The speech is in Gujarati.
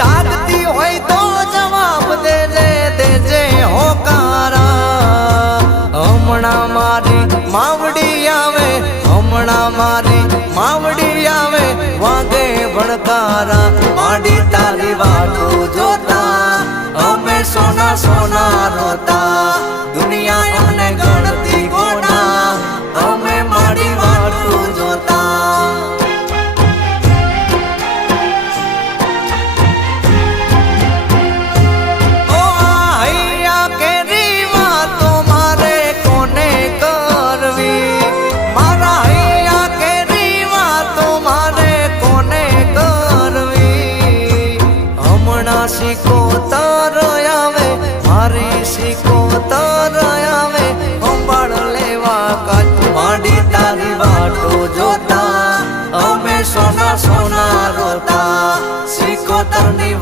જાગતી હોય તો જવાબ દેજે હોકારા હમણાં મારી માવડી આવે હમણાં મારી માવડી આવે વાગે ભડકારા માડી તારી વાતો જોતા અમે સોના સોના રોતા દુનિયા અમને ગણતી ગોડા અમે માડી વાતો જોતા સિકોતર આવે મારી સિકોતર આવે સંભાળ લેવા કાચ માડી તારી વાટો જોતા અમે સોના સોના રોતા સિકોતર ની